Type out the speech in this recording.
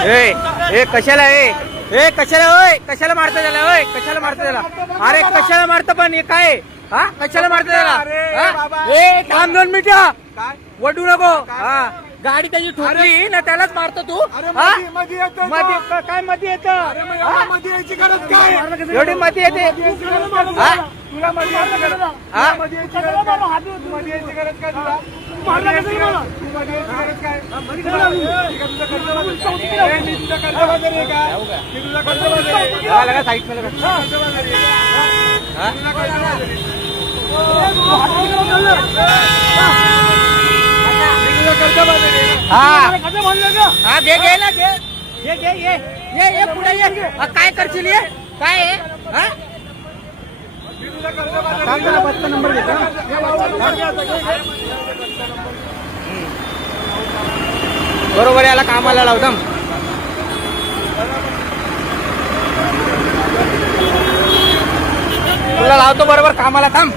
ए कशाला कशाला होय कशाला मारतो त्याला होय कशाला मारतो त्याला अरे कशाला मारतो पण हे काय हा कशाला मारतो त्याला ए थांब 2 मिनिटं वडू नको हा गाडी त्याची ठोकली ना त्यालाच मारतो तू काय मध्ये येत एवढी मध्ये येते साईड हा घे घे ना घे घे ये पुढे ये काय करशील ये काय आहे नंबर घेतो बरोबर याला कामाला लावतो तुला लावतो बरोबर कामाला थांब